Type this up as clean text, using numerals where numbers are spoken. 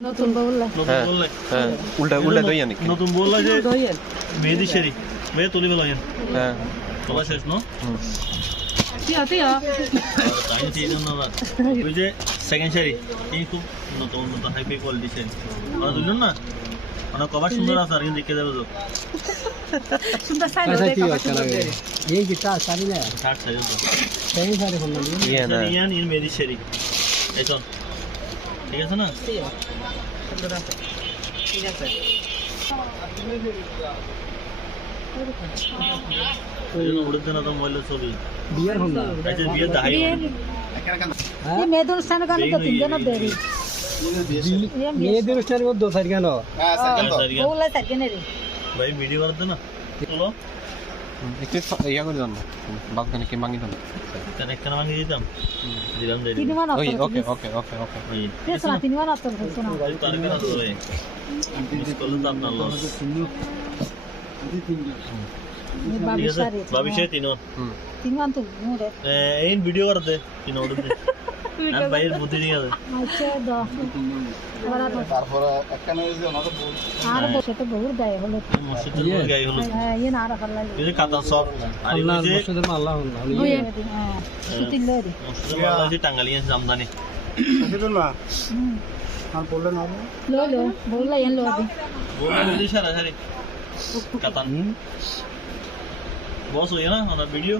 নতুন বললা হ্যাঁ উল্টা উল্টা দই আনি নতুন বললা যে মেহেদি শেরি মেয়ে তুলি বেলা হ্যাঁ তোলা শেষ ন টিয়া টিয়া তাই ঠিক না ওই যে সেকেন্ড শেরি এই খুব নতুন নতুন হাই কোয়ালিটি শেরি ওরা দুজন না মানে কভার সুন্দর আছে আর কিন্তু দেখে যাবে তো সুন্দর সাইজ কি হচ্ছে না এই গিটা সারি না 60 সাইজ তো সেই সারি ফোন না ইয়ে না ইয়ান ইন মেহেদি শেরি এইতো ঠিক আছে না সুন্দর আছে ঠিক আছে উড়তে না তো মহিলা ছবি বিয়ার ফোন না আচ্ছা বিয়ে দাহাই ये मेदन स्थान का तो तीन जन देरी মেয়ে অনুষ্ঠান কো দো সারি কেন बोला सके ने रे ভাই ভিডিও করতে না চলো একটু ইয়া করে দাও বালকানি কে মাগি দাও কেন একটা মাঙ্গি দিতাম দিলাম দেরি तीन मान ওই आता ওকে ওকে ওকে ওকে এই ये सुना तीन मान आता सुना ভাই তার কেন তো ভাই মিস করলে তো আপনার লস ये ঠিক बाबू আছে सारे ভবিষ্যৎ তিন तीन मान तो मोरे এই ভিডিও করতে তিন উড়তে আর ভাইয়ের বুদ্ধি ঠিক আছে अच्छा दो बड़ा तो তারপরে একখানে যে আমাদের আর বসে তো বহুত গায়ে হলো মসজিদের গাই হলো ये ना रखा লাগে এই যে কাতা সব আর এই আল্লাহ যে মুর্শিদের আল্লাহ আল্লাহ ওই সুতিল লরি মসজিদের মালা যে টাঙ্গালিয়া জামদানি সেটা না আর বললেন না লো লো बोला ये लो अभी বলে দিলি সারা সারি কাতান বস হই না আমার ভিডিও